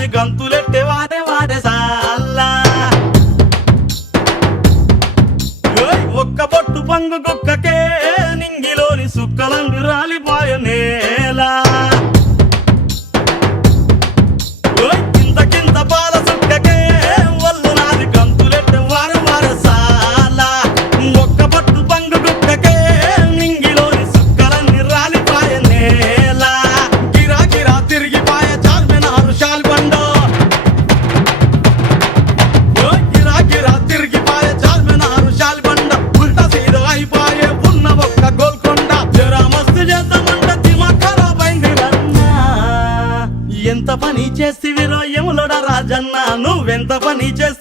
నాది గంతులెట్టే వాడే వాడే సాల్లా ఒక్క పొట్టు పంగు కుక్కకే నింగిలోని సుక్కలందు రాలిపోయ నేలా కింద కింద పాల సుక్కకే వల్లు నాది గంతులెట్టే వాడే వాడే సాల్లా ఒక్క పొట్టు పంగు కుక్కకే నింగిలోని సుక్కలన్నీ రాలిపోయ నేలా గిరా గిరా తిరిగిపోయ చార్మినారు శాల్బండో గిరా గిరా తిరిగిపోయ చార్మినారు శాల్బండ ఉల్టా సీదా అయిపోయే ఉన్న ఒక్క గోల్కొండ జరా మస్తు చేద్దామంట దిమాగ్ ఖరాబ్ అయింది రన్నా ఎంత పని చేస్తివిరో యములోడ రాజన్న నువ్వెంత పని చేస్తి